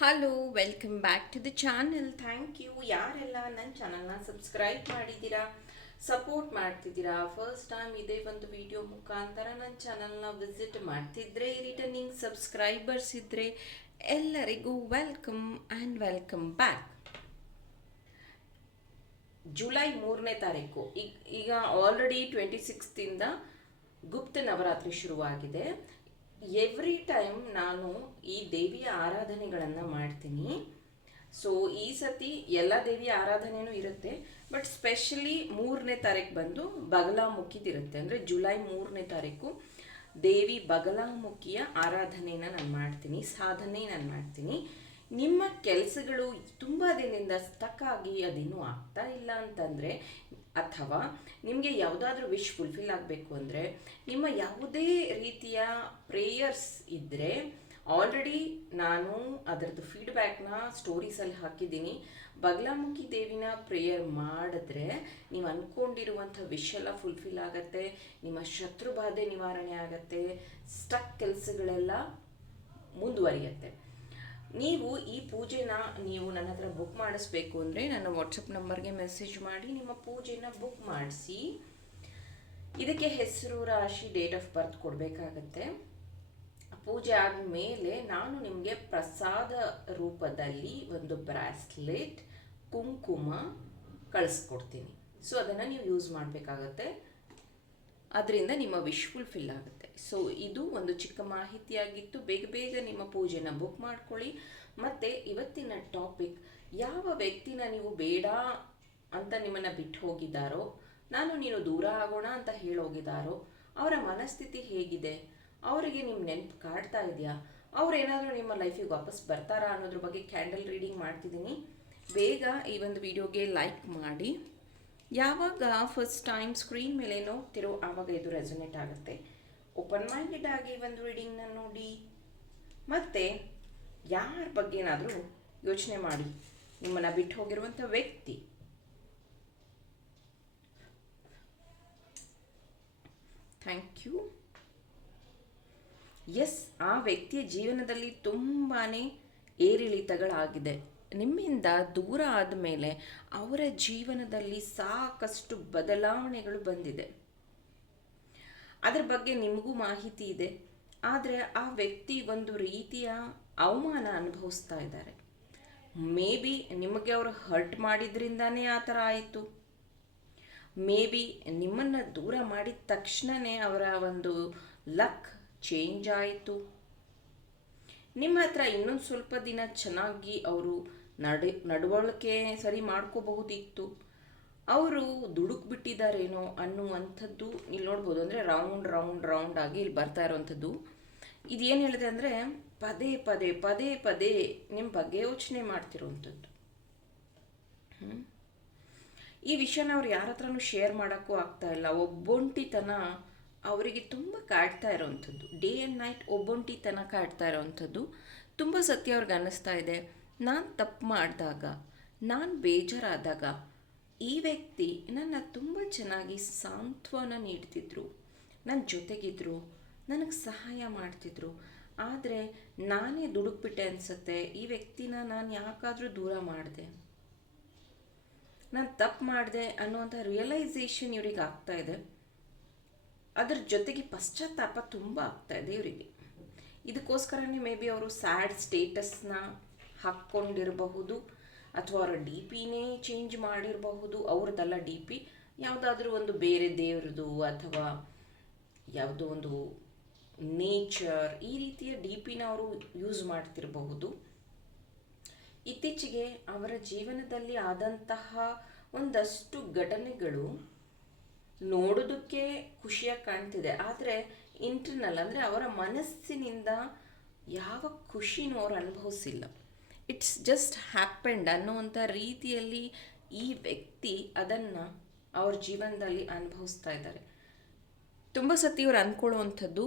Hello welcome back to the channel thank you ಯಾರೆಲ್ಲ ನನ್ನ ಚಾನಲ್ನ ಸಬ್ಸ್ಕ್ರೈಬ್ ಮಾಡಿದ್ದೀರಾ ಸಪೋರ್ಟ್ ಮಾಡ್ತಿದ್ದೀರಾ ಫಸ್ಟ್ ಟೈಮ್ ಇದೇ ಒಂದು ವಿಡಿಯೋ ಮುಖಾಂತರ ನನ್ನ ಚಾನಲ್ನ ವಿಸಿಟ್ ಮಾಡ್ತಿದ್ರೆ ರಿಟರ್ನಿಂಗ್ ಸಬ್ಸ್ಕ್ರೈಬರ್ಸ್ ಇದ್ದರೆ ಎಲ್ಲರಿಗೂ welcome and welcome back July ಮೂರನೇ ತಾರೀಕು. ಈಗ ಈಗ ಆಲ್ರೆಡಿ ಟ್ವೆಂಟಿ ಸಿಕ್ಸ್ತಿಂದ ಗುಪ್ತ ನವರಾತ್ರಿ ಶುರುವಾಗಿದೆ. ಎವ್ರಿ ಟೈಮ್ ನಾನು ಈ ದೇವಿಯ ಆರಾಧನೆಗಳನ್ನು ಮಾಡ್ತೀನಿ. ಸೊ ಈ ಸತಿ ಎಲ್ಲ ದೇವಿಯ ಆರಾಧನೆಯೂ ಇರುತ್ತೆ ಬಟ್ ಸ್ಪೆಷಲಿ ಮೂರನೇ ತಾರೀಕು ಬಂದು ಬಗಲಾಮುಖಿದಿರುತ್ತೆ ಅಂದರೆ ಜುಲೈ ಮೂರನೇ ತಾರೀಕು ದೇವಿ ಬಗಲಾಮುಖಿಯ ಆರಾಧನೆನ ನಾನು ಮಾಡ್ತೀನಿ, ಸಾಧನೆ ನಾನು ಮಾಡ್ತೀನಿ. ನಿಮ್ಮ ಕೆಲಸಗಳು ತುಂಬ ದಿನದಿಂದ ಸ್ಟಕ್ ಆಗಿ ಅದಿನ್ನೂ ಆಗ್ತಾ ಇಲ್ಲ ಅಂತಂದರೆ ಅಥವಾ ನಿಮಗೆ ಯಾವುದಾದ್ರೂ ವಿಶ್ ಫುಲ್ಫಿಲ್ ಆಗಬೇಕು ಅಂದರೆ ನಿಮ್ಮ ಯಾವುದೇ ರೀತಿಯ ಪ್ರೇಯರ್ಸ್ ಇದ್ದರೆ ಆಲ್ರೆಡಿ ನಾನು ಅದರದ್ದು ಫೀಡ್ಬ್ಯಾಕ್ನ ಸ್ಟೋರೀಸಲ್ಲಿ ಹಾಕಿದ್ದೀನಿ. ಬಗಲಾಮುಖಿ ದೇವಿನ ಪ್ರೇಯರ್ ಮಾಡಿದ್ರೆ ನೀವು ಅಂದ್ಕೊಂಡಿರುವಂಥ ವಿಶ್ ಎಲ್ಲ ಫುಲ್ಫಿಲ್ ಆಗುತ್ತೆ, ನಿಮ್ಮ ಶತ್ರು ಬಾಧೆ ನಿವಾರಣೆ ಆಗುತ್ತೆ ಸ್ಟಕ್ ಕೆಲಸಗಳೆಲ್ಲ ಮುಂದುವರಿಯುತ್ತೆ. ನೀವು ಈ ಪೂಜೆನ ನೀವು ನನ್ನ ಹತ್ರ ಬುಕ್ ಮಾಡಿಸ್ಬೇಕು ಅಂದರೆ ನನ್ನ ವಾಟ್ಸಪ್ ನಂಬರ್ಗೆ ಮೆಸೇಜ್ ಮಾಡಿ ನಿಮ್ಮ ಪೂಜೆನ ಬುಕ್ ಮಾಡಿಸಿ. ಇದಕ್ಕೆ ಹೆಸರು, ರಾಶಿ ಡೇಟ್ ಆಫ್ ಬರ್ತ್ ಕೊಡಬೇಕಾಗತ್ತೆ. ಪೂಜೆ ಆದಮೇಲೆ ನಾನು ನಿಮಗೆ ಪ್ರಸಾದ ರೂಪದಲ್ಲಿ ಒಂದು ಬ್ರಾಸ್ಲೆಟ್, ಕುಂಕುಮ ಕಳಿಸ್ಕೊಡ್ತೀನಿ. ಸೊ ಅದನ್ನು ನೀವು ಯೂಸ್ ಮಾಡಬೇಕಾಗತ್ತೆ. ಅದರಿಂದ ನಿಮ್ಮ ವಿಶ್ ಫುಲ್ಫಿಲ್ ಆಗುತ್ತೆ. ಸೊ ಇದು ಒಂದು ಚಿಕ್ಕ ಮಾಹಿತಿಯಾಗಿತ್ತು. ಬೇಗ ಬೇಗ ನಿಮ್ಮ ಪೂಜೆನ ಬುಕ್ ಮಾಡ್ಕೊಳ್ಳಿ. ಮತ್ತು ಇವತ್ತಿನ ಟಾಪಿಕ್ ಯಾವ ವ್ಯಕ್ತಿನ ನೀವು ಬೇಡ ಅಂತ ನಿಮ್ಮನ್ನು ಬಿಟ್ಟು ಹೋಗಿದ್ದಾರೋ, ನಾನು ನೀನು ದೂರ ಆಗೋಣ ಅಂತ ಹೇಳೋಗಿದ್ದಾರೋ ಅವರ ಮನಸ್ಥಿತಿ ಹೇಗಿದೆ, ಅವರಿಗೆ ನಿಮ್ಮ ನೆನಪು ಕಾಡ್ತಾ ಇದೆಯಾ ಅವ್ರೇನಾದರೂ ನಿಮ್ಮ ಲೈಫಿಗೆ ವಾಪಸ್ ಬರ್ತಾರಾ ಅನ್ನೋದ್ರ ಬಗ್ಗೆ ಕ್ಯಾಂಡಲ್ ರೀಡಿಂಗ್ ಮಾಡ್ತಿದ್ದೀನಿ. ಬೇಗ ಈ ಒಂದು ವಿಡಿಯೋಗೆ ಲೈಕ್ ಮಾಡಿ. ಯಾವಾಗ ಫಸ್ಟ್ ಟೈಮ್ ಸ್ಕ್ರೀನ್ ಮೇಲೆ ನೋಡ್ತಿರೋ ಆವಾಗ ಇದು ರೆಸೊನೇಟ್ ಆಗುತ್ತೆ. ಓಪನ್ ಮೈಂಡೆಡ್ ಆಗಿ ಒಂದು ರೀಡಿಂಗ್ನ ನೋಡಿ. ಮತ್ತು ಯಾರ ಬಗ್ಗೆ ಏನಾದರೂ ಯೋಚನೆ ಮಾಡಿ. ನಿಮ್ಮನ್ನು ಬಿಟ್ಟು ಹೋಗಿರುವಂಥ ವ್ಯಕ್ತಿ. ಥ್ಯಾಂಕ್ ಯು ಎಸ್ ಆ ವ್ಯಕ್ತಿಯ ಜೀವನದಲ್ಲಿ ತುಂಬಾ ಏರಿಳಿತಗಳಾಗಿದೆ. ನಿಮ್ಮಿಂದ ದೂರ ಆದಮೇಲೆ ಅವರ ಜೀವನದಲ್ಲಿ ಸಾಕಷ್ಟು ಬದಲಾವಣೆಗಳು ಬಂದಿದೆ. ಅದರ ಬಗ್ಗೆ ನಿಮಗೂ ಮಾಹಿತಿ ಇದೆ. ಆದರೆ ಆ ವ್ಯಕ್ತಿ ಒಂದು ರೀತಿಯ ಅವಮಾನ ಅನುಭವಿಸ್ತಾ ಇದ್ದಾರೆ. ಮೇ ಬಿ ನಿಮಗೆ ಅವರು ಹರ್ಟ್ ಮಾಡಿದ್ರಿಂದಾನೇ ಆ ಥರ ಆಯಿತು. ಮೇ ಬಿ ನಿಮ್ಮನ್ನು ದೂರ ಮಾಡಿದ ತಕ್ಷಣವೇ ಅವರ ಒಂದು ಲಕ್ ಚೇಂಜ್ ಆಯಿತು. ನಿಮ್ಮ ಹತ್ರ ಇನ್ನೊಂದು ಸ್ವಲ್ಪ ದಿನ ಚೆನ್ನಾಗಿ ಅವರು ನಡೆ, ನಡವಳಿಕೆ ಸರಿ ಮಾಡ್ಕೋಬಹುದಿತ್ತು. ಅವರು ದುಡುಕ್ ಬಿಟ್ಟಿದ್ದಾರೇನೋ ಅನ್ನುವಂಥದ್ದು ಇಲ್ಲಿ ನೋಡ್ಬೋದು. ಅಂದರೆ ರೌಂಡ್ ರೌಂಡ್ ರೌಂಡ್ ಆಗಿ ಇಲ್ಲಿ ಬರ್ತಾ ಇರೋವಂಥದ್ದು. ಇದೇನು ಹೇಳಿದೆ ಅಂದರೆ ಪದೇ ಪದೇ ಪದೇ ಪದೇ ನಿಮ್ಮ ಬಗ್ಗೆ ಯೋಚನೆ ಮಾಡ್ತಿರೋವಂಥದ್ದು. ಈ ವಿಷಯನ ಅವ್ರು ಯಾರ ಹತ್ರನೂ ಶೇರ್ ಮಾಡೋಕ್ಕೂ ಆಗ್ತಾ ಇಲ್ಲ. ಒಬ್ಬೊಂಟಿತನ ಅವರಿಗೆ ತುಂಬ ಕಾಡ್ತಾ ಇರೋವಂಥದ್ದು. ಡೇ ಆ್ಯಂಡ್ ನೈಟ್ ಒಬ್ಬೊಂಟಿತನ ಕಾಡ್ತಾ ಇರೋವಂಥದ್ದು. ತುಂಬ ಸತ್ಯ ಅವ್ರಿಗೆ ಅನ್ನಿಸ್ತಾ ಇದೆ. ನಾನು ತಪ್ಪು ಮಾಡಿದಾಗ, ನಾನು ಬೇಜಾರಾದಾಗ ಈ ವ್ಯಕ್ತಿ ನನ್ನ ತುಂಬ ಚೆನ್ನಾಗಿ ಸಾಂತ್ವನ ನೀಡ್ತಿದ್ರು. ನನ್ನ ಜೊತೆಗಿದ್ರು, ನನಗೆ ಸಹಾಯ ಮಾಡ್ತಿದ್ರು. ಆದರೆ ನಾನೇ ದುಡುಕ್ಬಿಟ್ಟೆ ಅನಿಸುತ್ತೆ, ಈ ವ್ಯಕ್ತಿನ ನಾನು ಯಾಕಾದರೂ ದೂರ ಮಾಡಿದೆ. ನಾನು ತಪ್ಪು ಮಾಡಿದೆ ಅನ್ನುವಂಥ ರಿಯಲೈಸೇಷನ್ ಇವರಿಗೆ ಆಗ್ತಾ ಇದೆ. ಅದ್ರ ಜೊತೆಗೆ ಪಶ್ಚಾತ್ತಾಪ ತುಂಬ ಆಗ್ತಾ ಇದೆ ಇವರಿಗೆ. ಇದಕ್ಕೋಸ್ಕರನೇ ಮೇ ಬಿ ಅವರು ಸ್ಯಾಡ್ ಸ್ಟೇಟಸ್ನ ಹಾಕ್ಕೊಂಡಿರಬಹುದು ಅಥವಾ ಅವರ ಡಿ ಪಿನೇ ಚೇಂಜ್ ಮಾಡಿರಬಹುದು, ಅವ್ರದ್ದಲ್ಲ ಡಿ ಪಿ, ಯಾವುದಾದ್ರೂ ಒಂದು ಬೇರೆ ದೇವ್ರದ್ದು ಅಥವಾ ಯಾವುದೋ ಒಂದು ನೇಚರ್ ಈ ರೀತಿಯ ಡಿ ಪಿನ ಅವರು ಯೂಸ್ ಮಾಡ್ತಿರಬಹುದು. ಇತ್ತೀಚೆಗೆ ಅವರ ಜೀವನದಲ್ಲಿ ಆದಂತಹ ಒಂದಷ್ಟು ಘಟನೆಗಳು ನೋಡೋದಕ್ಕೆ ಖುಷಿಯಾಗಿ ಕಾಣ್ತಿದೆ. ಆದರೆ ಇಂಟರ್ನಲ್ ಅಂದರೆ ಅವರ ಮನಸ್ಸಿನಿಂದ ಯಾವ ಖುಷಿನೂ ಅವ್ರು ಅನುಭವಿಸಿಲ್ಲ. ಇಟ್ಸ್ ಜಸ್ಟ್ ಹ್ಯಾಪೆಂಡ್ ಅನ್ನುವಂಥ ರೀತಿಯಲ್ಲಿ ಈ ವ್ಯಕ್ತಿ ಅದನ್ನು ಅವ್ರ ಜೀವನದಲ್ಲಿ ಅನುಭವಿಸ್ತಾ ಇದ್ದಾರೆ. ತುಂಬ ಸತಿ ಅವ್ರು ಅಂದ್ಕೊಳ್ಳುವಂಥದ್ದು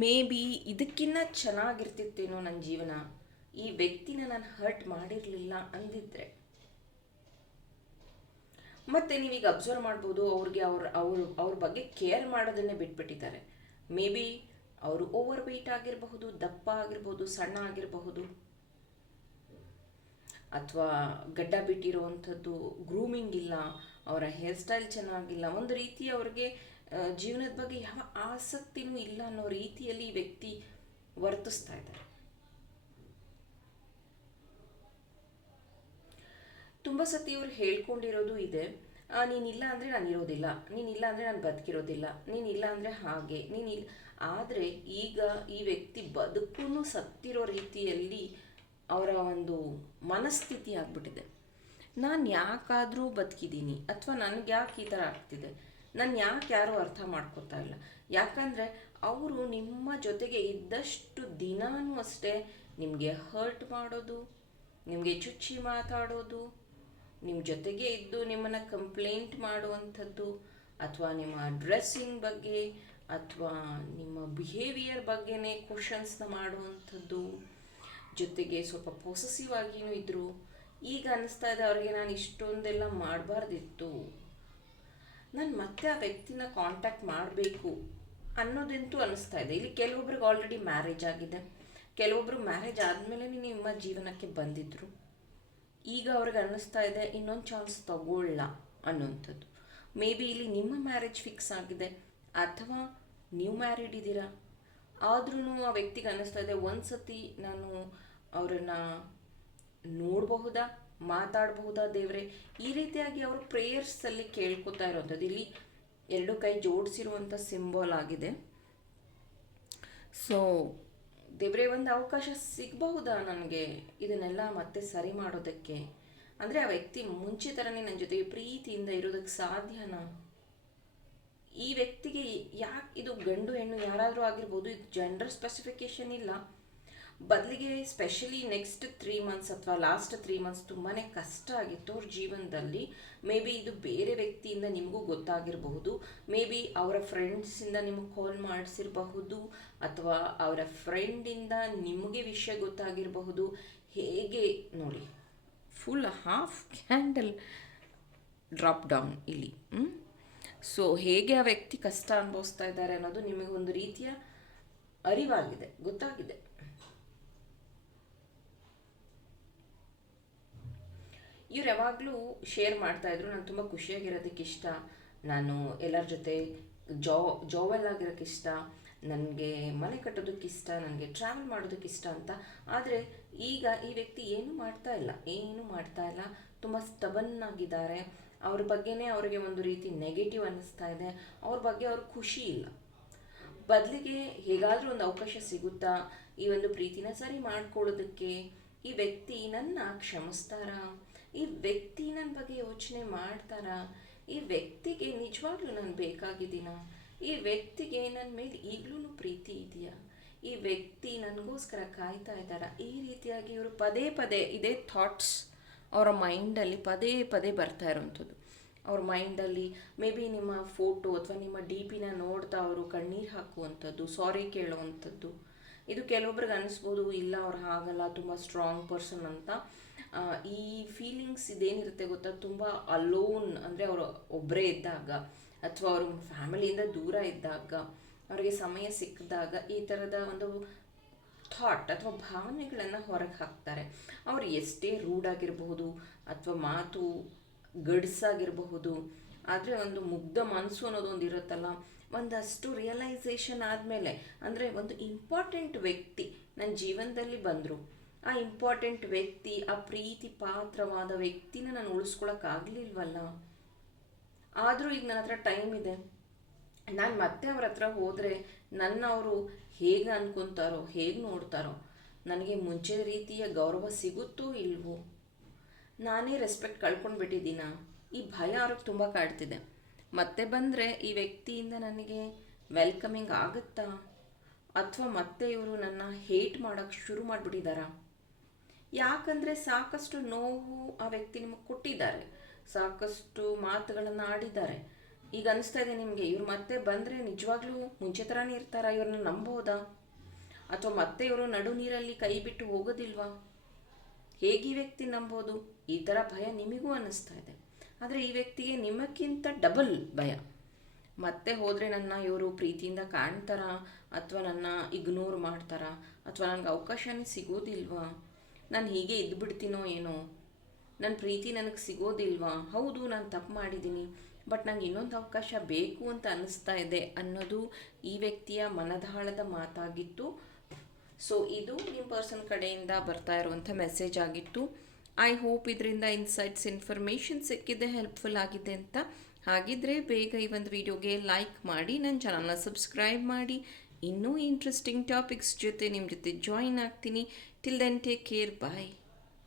ಮೇ ಬಿ ಇದಕ್ಕಿಂತ ಚೆನ್ನಾಗಿರ್ತಿತ್ತೇನೋ ನನ್ನ ಜೀವನ, ಈ ವ್ಯಕ್ತಿನ ನಾನು ಹರ್ಟ್ ಮಾಡಿರಲಿಲ್ಲ ಅಂದಿದ್ರೆ. ಮತ್ತು ನೀವೀಗ ಅಬ್ಸರ್ವ್ ಮಾಡ್ಬೋದು ಅವ್ರಿಗೆ ಅವ್ರ, ಅವರು, ಅವ್ರ ಬಗ್ಗೆ ಕೇರ್ ಮಾಡೋದನ್ನೇ ಬಿಟ್ಬಿಟ್ಟಿದ್ದಾರೆ. ಮೇ ಬಿ ಅವರು ಓವರ್ ವೆಯ್ಟ್ ಆಗಿರಬಹುದು, ದಪ್ಪ ಆಗಿರ್ಬೋದು ಸಣ್ಣ ಆಗಿರಬಹುದು. ಅಥವಾ ಗಡ್ಡ ಬಿಟ್ಟಿರುವಂಥದ್ದು ಗ್ರೂಮಿಂಗ್ ಇಲ್ಲ, ಅವರ ಹೇರ್ ಸ್ಟೈಲ್ ಚೆನ್ನಾಗಿಲ್ಲ, ಒಂದು ರೀತಿ ಅವ್ರಿಗೆ ಜೀವನದ ಬಗ್ಗೆ ಯಾವ ಆಸಕ್ತಿನೂ ಇಲ್ಲ ಅನ್ನೋ ರೀತಿಯಲ್ಲಿ ಈ ವ್ಯಕ್ತಿ ವರ್ತಿಸ್ತಾ ಇದ್ದಾರೆ. ತುಂಬ ಸತಿ ಇವ್ರು ಹೇಳ್ಕೊಂಡಿರೋದು ಇದೆ. ನೀನಿಲ್ಲ ಅಂದರೆ ನಾನು ಇರೋದಿಲ್ಲ ನೀನಿಲ್ಲ ಅಂದರೆ ನಾನು ಬದುಕಿರೋದಿಲ್ಲ ನೀನಿಲ್ಲ ಅಂದರೆ ಹಾಗೆ ನೀನಿಲ್ಲ ಆದರೆ ಈಗ ಈ ವ್ಯಕ್ತಿ ಬದುಕು ಸತ್ತಿರೋ ರೀತಿಯಲ್ಲಿ ಅವರ ಒಂದು ಮನಸ್ಥಿತಿ ಆಗ್ಬಿಟ್ಟಿದೆ. ನಾನು ಯಾಕಾದರೂ ಬದುಕಿದ್ದೀನಿ ಅಥವಾ ನನಗೆ ಯಾಕೆ ಈ ಥರ ಆಗ್ತಿದೆ? ನಾನು ಯಾಕೆ ಯಾರೂ ಅರ್ಥ ಮಾಡ್ಕೋತಾ ಇಲ್ಲ? ಯಾಕಂದರೆ ಅವರು ನಿಮ್ಮ ಜೊತೆಗೆ ಇದ್ದಷ್ಟು ದಿನಾನೂ ಅಷ್ಟೇ ನಿಮಗೆ ಹರ್ಟ್ ಮಾಡೋದು, ನಿಮಗೆ ಚುಚ್ಚಿ ಮಾತಾಡೋದು ನಿಮ್ಮ ಜೊತೆಗೆ ಇದ್ದು ನಿಮ್ಮನ್ನು ಕಂಪ್ಲೇಂಟ್ ಮಾಡುವಂಥದ್ದು, ಅಥವಾ ನಿಮ್ಮ ಡ್ರೆಸ್ಸಿಂಗ್ ಬಗ್ಗೆ, ಅಥವಾ ನಿಮ್ಮ ಬಿಹೇವಿಯರ್ ಬಗ್ಗೆನೇ ಕ್ವಶನ್ಸ್ನ ಮಾಡುವಂಥದ್ದು. ಜೊತೆಗೆ ಸ್ವಲ್ಪ ಪೊಸೆಸಿವ್ ಆಗಿನೂ ಇದ್ದರು ಈಗ ಅನಿಸ್ತಾ ಇದೆ ಅವ್ರಿಗೆ ನಾನು ಇಷ್ಟೊಂದೆಲ್ಲ ಮಾಡಬಾರ್ದಿತ್ತು. ನಾನು ಮತ್ತೆ ಆ ವ್ಯಕ್ತಿನ ಕಾಂಟ್ಯಾಕ್ಟ್ ಮಾಡಬೇಕು ಅನ್ನೋದಂತೂ ಅನಿಸ್ತಾ ಇದೆ. ಇಲ್ಲಿ ಕೆಲವೊಬ್ರಿಗೆ ಆಲ್ರೆಡಿ ಮ್ಯಾರೇಜ್ ಆಗಿದೆ. ಕೆಲವೊಬ್ರು ಮ್ಯಾರೇಜ್ ಆದಮೇಲೆ ನಿಮ್ಮ ಜೀವನಕ್ಕೆ ಬಂದಿದ್ದರು ಈಗ ಅವ್ರಿಗೆ ಅನ್ನಿಸ್ತಾ ಇದೆ, ಇನ್ನೊಂದು ಚಾನ್ಸ್ ತಗೊಳ್ಳ ಅನ್ನೋಂಥದ್ದು. ಮೇ ಬಿ ಇಲ್ಲಿ ನಿಮ್ಮ ಮ್ಯಾರೇಜ್ ಫಿಕ್ಸ್ ಆಗಿದೆ. ಅಥವಾ ನೀವು ಮ್ಯಾರಿಡ್ ಇದ್ದೀರಾ? ಆದ್ರೂ ಆ ವ್ಯಕ್ತಿಗೆ ಅನ್ನಿಸ್ತಾ ಇದೆ. ಒಂದು ಸತಿ ನಾನು ಅವರನ್ನು ನೋಡಬಹುದಾ? ಮಾತಾಡಬಹುದಾ ದೇವ್ರೆ? ಈ ರೀತಿಯಾಗಿ ಅವರು ಪ್ರೇಯರ್ಸಲ್ಲಿ ಕೇಳ್ಕೊತಾ ಇರೋಂಥದ್ದು. ಇಲ್ಲಿ ಎರಡು ಕೈ ಜೋಡಿಸಿರುವಂಥ ಸಿಂಬಲ್ ಆಗಿದೆ. ಸೊ ದೇವ್ರೆ, ಒಂದು ಅವಕಾಶ ಸಿಗಬಹುದಾ ನನಗೆ? ಇದನ್ನೆಲ್ಲ ಮತ್ತೆ ಸರಿ ಮಾಡೋದಕ್ಕೆ? ಅಂದರೆ ಆ ವ್ಯಕ್ತಿ ಮುಂಚೆ ಥರನೇ ನನ್ನ ಜೊತೆಗೆ ಪ್ರೀತಿಯಿಂದ ಇರೋದಕ್ಕೆ ಸಾಧ್ಯನಾ? ಈ ವ್ಯಕ್ತಿಗೆ ಯಾಕೆ ಇದು ಗಂಡು ಹೆಣ್ಣು ಯಾರಾದರೂ ಆಗಿರ್ಬೋದು, ಇದು ಜೆಂಡರ್ ಸ್ಪೆಸಿಫಿಕೇಶನ್ ಇಲ್ಲ. ಬದಲಿಗೆ ಸ್ಪೆಷಲಿ ನೆಕ್ಸ್ಟ್ ತ್ರೀ ಮಂತ್ಸ್ ಅಥವಾ ಲಾಸ್ಟ್ ತ್ರೀ ಮಂತ್ಸ್ ತುಂಬಾ ಕಷ್ಟ ಆಗಿತ್ತು ಅವ್ರ ಜೀವನದಲ್ಲಿ. ಮೇ ಬಿ ಇದು ಬೇರೆ ವ್ಯಕ್ತಿಯಿಂದ ನಿಮಗೂ ಗೊತ್ತಾಗಿರಬಹುದು. ಮೇ ಬಿ ಅವರ ಫ್ರೆಂಡ್ಸಿಂದ ನಿಮಗೆ ಕಾಲ್ ಮಾಡಿಸಿರಬಹುದು ಅಥವಾ ಅವರ ಫ್ರೆಂಡಿಂದ ನಿಮಗೆ ವಿಷಯ ಗೊತ್ತಾಗಿರಬಹುದು. ಹೇಗೆ ನೋಡಿ full half candle drop down ಇಲ್ಲಿ. ಸೊ ಹೇಗೆ ಆ ವ್ಯಕ್ತಿ ಕಷ್ಟ ಅನುಭವಿಸ್ತಾ ಇದ್ದಾರೆ ಅನ್ನೋದು ನಿಮಗೆ ಒಂದು ರೀತಿಯ ಅರಿವಾಗಿದೆ, ಗೊತ್ತಾಗಿದೆ. ಇವ್ರು ಯಾವಾಗಲೂ ಶೇರ್ ಮಾಡ್ತಾ ಇದ್ರು ನಾನು ತುಂಬ ಖುಷಿಯಾಗಿರೋದಕ್ಕೆ ಇಷ್ಟ. ನಾನು ಎಲ್ಲರ ಜೊತೆ ಜಾ, ಜೋವೆಲ್ ಆಗಿರೋಕ್ಕೆ ಇಷ್ಟ. ನನಗೆ ಮನೆ ಕಟ್ಟೋದಕ್ಕೆ ಇಷ್ಟ. ನನಗೆ ಟ್ರಾವೆಲ್ ಮಾಡೋದಕ್ಕೆ ಇಷ್ಟ ಅಂತ. ಆದರೆ ಈಗ ಈ ವ್ಯಕ್ತಿ ಏನು ಮಾಡ್ತಾ ಇಲ್ಲ, ಏನು ಮಾಡ್ತಾ ಇಲ್ಲ. ತುಂಬ ಸ್ಟಬನ್ ಆಗಿದ್ದಾರೆ. ಅವ್ರ ಬಗ್ಗೆನೇ ಅವರಿಗೆ ಒಂದು ರೀತಿ ನೆಗೆಟಿವ್ ಅನ್ನಿಸ್ತಾ ಇದೆ. ಅವ್ರ ಬಗ್ಗೆ ಅವ್ರ ಖುಷಿ ಇಲ್ಲ. ಬದಲಿಗೆ ಹೇಗಾದರೂ ಒಂದು ಅವಕಾಶ ಸಿಗುತ್ತಾ? ಈ ಒಂದು ಪ್ರೀತಿನ ಸರಿ ಮಾಡ್ಕೊಳ್ಳೋದಕ್ಕೆ ಈ ವ್ಯಕ್ತಿ ನನ್ನ ಕ್ಷಮಿಸ್ತಾರಾ? ಈ ವ್ಯಕ್ತಿ ನನ್ನ ಬಗ್ಗೆ ಯೋಚನೆ ಮಾಡ್ತಾರಾ? ಈ ವ್ಯಕ್ತಿಗೆ ನಿಜವಾಗ್ಲೂ ನಾನು ಬೇಕಾಗಿದ್ದೀನ? ಈ ವ್ಯಕ್ತಿಗೆ ನನ್ನ ಮೇಲೆ ಈಗಲೂ ಪ್ರೀತಿ ಇದೆಯಾ? ಈ ವ್ಯಕ್ತಿ ನನಗೋಸ್ಕರ ಕಾಯ್ತಾ ಇದ್ದಾರಾ? ಈ ರೀತಿಯಾಗಿ ಇವರು ಪದೇ ಪದೇ ಇದೇ ಥಾಟ್ಸ್ ಅವರ ಮೈಂಡಲ್ಲಿ ಪದೇ ಪದೇ ಬರ್ತಾ ಇರೋವಂಥದ್ದು. ಅವ್ರ ಮೈಂಡಲ್ಲಿ ಮೇ ಬಿ ನಿಮ್ಮ ಫೋಟೋ ಅಥವಾ ನಿಮ್ಮ ಡಿ ಪಿನ ನೋಡ್ತಾ ಅವರು ಕಣ್ಣೀರು ಹಾಕುವಂಥದ್ದು, ಸಾರಿ ಕೇಳುವಂಥದ್ದು. ಇದು ಕೆಲವೊಬ್ರಿಗೆ ಅನಿಸ್ಬೋದು, ಇಲ್ಲ ಅವ್ರು ಹಾಗಲ್ಲ, ತುಂಬ ಸ್ಟ್ರಾಂಗ್ ಪರ್ಸನ್ ಅಂತ. ಈ ಫೀಲಿಂಗ್ಸ್ ಇದೇನಿರುತ್ತೆ ಗೊತ್ತಾ? ತುಂಬ ಅಲೋನ್ ಅಂದರೆ ಅವರು ಒಬ್ಬರೇ ಇದ್ದಾಗ ಅಥವಾ ಅವರು ಫ್ಯಾಮಿಲಿಯಿಂದ ದೂರ ಇದ್ದಾಗ, ಅವರಿಗೆ ಸಮಯ ಸಿಕ್ಕಿದಾಗ ಈ ಥರದ ಒಂದು ಥಾಟ್ ಅಥವಾ ಭಾವನೆಗಳನ್ನು ಹೊರಗೆ ಹಾಕ್ತಾರೆ. ಅವ್ರು ಎಷ್ಟೇ ರೂಡ್ ಅಥವಾ ಮಾತು ಗಡ್ಸಾಗಿರಬಹುದು, ಆದರೆ ಒಂದು ಮುಗ್ಧ ಮನಸ್ಸು ಅನ್ನೋದು ಒಂದು ಇರುತ್ತಲ್ಲ ಒಂದಷ್ಟು ರಿಯಲೈಸೇಷನ್ ಆದಮೇಲೆ, ಅಂದರೆ ಒಂದು ಇಂಪಾರ್ಟೆಂಟ್ ವ್ಯಕ್ತಿ ನನ್ನ ಜೀವನದಲ್ಲಿ ಬಂದರು, ಆ ಇಂಪಾರ್ಟೆಂಟ್ ವ್ಯಕ್ತಿ, ಆ ಪ್ರೀತಿ ಪಾತ್ರವಾದ ವ್ಯಕ್ತಿನ ನಾನು ಉಳಿಸ್ಕೊಳಕ್ಕಾಗಲಿಲ್ವಲ್ಲ ಆದರೂ ಈಗ ನನ್ನ ಹತ್ರ ಟೈಮ್ ಇದೆ. ನಾನು ಮತ್ತೆ ಅವ್ರ ಹತ್ರ ಹೋದರೆ, ನನ್ನ ಅವರು ಹೇಗೆ ಅನ್ಕೊತಾರೋ, ಹೇಗೆ ನೋಡ್ತಾರೋ, ನನಗೆ ಮುಂಚೆ ರೀತಿಯ ಗೌರವ ಸಿಗುತ್ತೋ ಇಲ್ವೋ? ನಾನೇ ರೆಸ್ಪೆಕ್ಟ್ ಕಳ್ಕೊಂಡ್ಬಿಟ್ಟಿದ್ದೀನ ಈ ಭಯ ಅವ್ರಿಗೆ ತುಂಬ ಕಾಡ್ತಿದೆ. ಮತ್ತೆ ಬಂದರೆ ಈ ವ್ಯಕ್ತಿಯಿಂದ ನನಗೆ ವೆಲ್ಕಮಿಂಗ್ ಆಗುತ್ತಾ? ಅಥವಾ ಮತ್ತೆ ಇವರು ನನ್ನ ಹೇಟ್ ಮಾಡೋಕ್ಕೆ ಶುರು ಮಾಡಿಬಿಟ್ಟಿದ್ದಾರಾ ಯಾಕಂದರೆ ಸಾಕಷ್ಟು ನೋವು ಆ ವ್ಯಕ್ತಿ ನಿಮಗೆ ಕೊಟ್ಟಿದ್ದಾರೆ. ಸಾಕಷ್ಟು ಮಾತುಗಳನ್ನು ಆಡಿದ್ದಾರೆ. ಈಗ ಅನಿಸ್ತಾ ಇದೆ ನಿಮಗೆ, ಇವ್ರು ಮತ್ತೆ ಬಂದರೆ ನಿಜವಾಗ್ಲೂ ಮುಂಚೆ ಥರನೇ ಇರ್ತಾರಾ? ಇವ್ರನ್ನ ನಂಬೋದಾ? ಅಥವಾ ಮತ್ತೆ ಇವರು ನಡು ನೀರಲ್ಲಿ ಕೈ ಬಿಟ್ಟು ಹೋಗೋದಿಲ್ವಾ? ಹೇಗೆ ಈ ವ್ಯಕ್ತಿ ನಂಬೋದು? ಈ ಥರ ಭಯ ನಿಮಗೂ ಅನ್ನಿಸ್ತಾ ಇದೆ. ಆದರೆ ಈ ವ್ಯಕ್ತಿಗೆ ನಿಮಗಿಂತ ಡಬಲ್ ಭಯ. ಮತ್ತೆ ಹೋದರೆ ನನ್ನ ಇವರು ಪ್ರೀತಿಯಿಂದ ಕಾಣ್ತಾರಾ? ಅಥವಾ ನನ್ನ ಇಗ್ನೋರ್ ಮಾಡ್ತಾರಾ? ಅಥವಾ ನನಗೆ ಅವಕಾಶನೇ ಸಿಗೋದಿಲ್ವಾ? ನಾನು ಹೀಗೆ ಇದ್ಬಿಡ್ತೀನೋ ಏನೋ? ನನ್ನ ಪ್ರೀತಿ ನನಗೆ ಸಿಗೋದಿಲ್ವಾ? ಹೌದು, ನಾನು ತಪ್ಪು ಮಾಡಿದ್ದೀನಿ ಬಟ್ ನಂಗೆ ಇನ್ನೊಂದು ಅವಕಾಶ ಬೇಕು ಅಂತ ಅನ್ನಿಸ್ತಾ ಇದೆ ಅನ್ನೋದು ಈ ವ್ಯಕ್ತಿಯ ಮನದಾಳದ ಮಾತಾಗಿತ್ತು. ಸೊ ಇದು ನಿಮ್ಮ ಪರ್ಸನ್ ಕಡೆಯಿಂದ ಬರ್ತಾ ಇರುವಂಥ ಮೆಸೇಜ್ ಆಗಿತ್ತು. ಐ ಹೋಪ್ ಇದರಿಂದ ಇನ್ಸೈಟ್ಸ್ ಇನ್ಫಾರ್ಮೇಷನ್ ಸಿಕ್ಕಿದೆ ಹೆಲ್ಪ್ಫುಲ್ ಆಗಿದೆ ಅಂತ. ಹಾಗಿದ್ರೆ ಬೇಗ ಈ ಒಂದು ವಿಡಿಯೋಗೆ ಲೈಕ್ ಮಾಡಿ ನನ್ನ ಚಾನಲ್ನ ಸಬ್ಸ್ಕ್ರೈಬ್ ಮಾಡಿ. ಇನ್ನೂ ಇಂಟ್ರೆಸ್ಟಿಂಗ್ ಟಾಪಿಕ್ಸ್ ಜೊತೆ ನಿಮ್ಮ ಜೊತೆ ಜಾಯಿನ್ ಆಗ್ತೀನಿ. Till then take care bye